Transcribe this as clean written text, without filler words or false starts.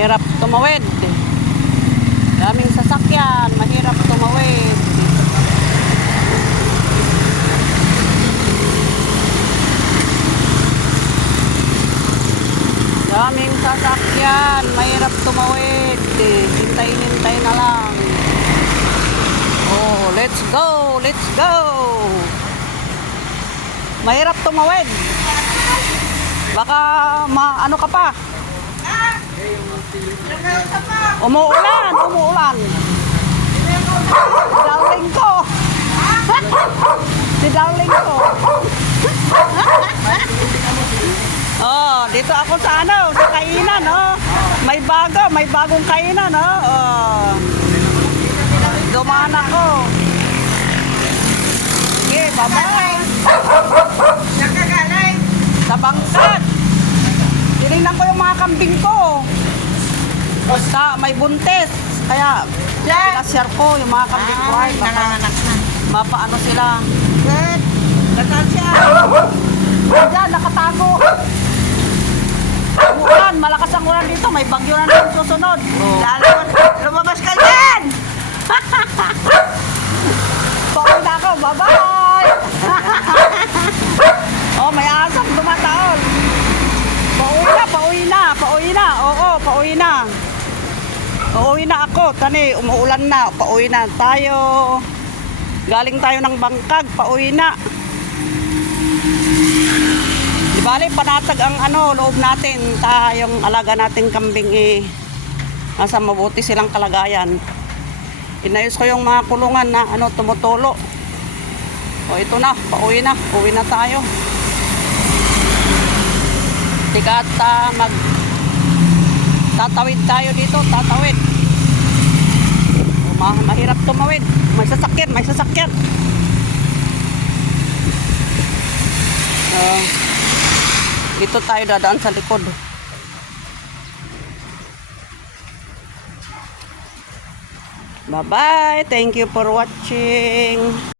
Mahirap tumawid. Daming sasakyan, mahirap tumawid. Daming sasakyan, mahirap tumawid. Hintay-hintay na lang. Oh, let's go, let's go. Mahirap tumawid. Baka ano ka pa? Umuulan, umuulan. Si darling ko. Si darling ko. Oh, dito ako sa ano, sa kainan, oh. May bagong kainan, oh. Oh. Dumaan ako. Okay, bye-bye. Sa bangkad. Tinignan ko yung mga kambing ko. Basta may buntis. Kaya, pinasyar ko yung mga kambing ko. Ay, mapaano sila. Nasaan siya? Diyan, nakatago. Umulan, malakas ang ulan dito. May bagyo na naman susunod. Lumabas ka dyan! Pauwi na ako, bye-bye! Oh, may asap dumataon. Pauwi na. Oo, pauwi na. Uuwi na ako. Tani, umuulan na. Pauwi na tayo. Galing tayo ng bangkag. Pauwi na. Di bali, panatag ang loob natin. Yung alaga nating kambing nasa mabuti silang kalagayan. Inayos ko yung mga kulungan na tumutulo. O ito na, pauwi na. Uwi na tayo. Tikat tatawid tayo dito, tatawid. Mahirap tumawid. May sasakyan. Dito tayo dadaan sa likod. Bye-bye. Thank you for watching.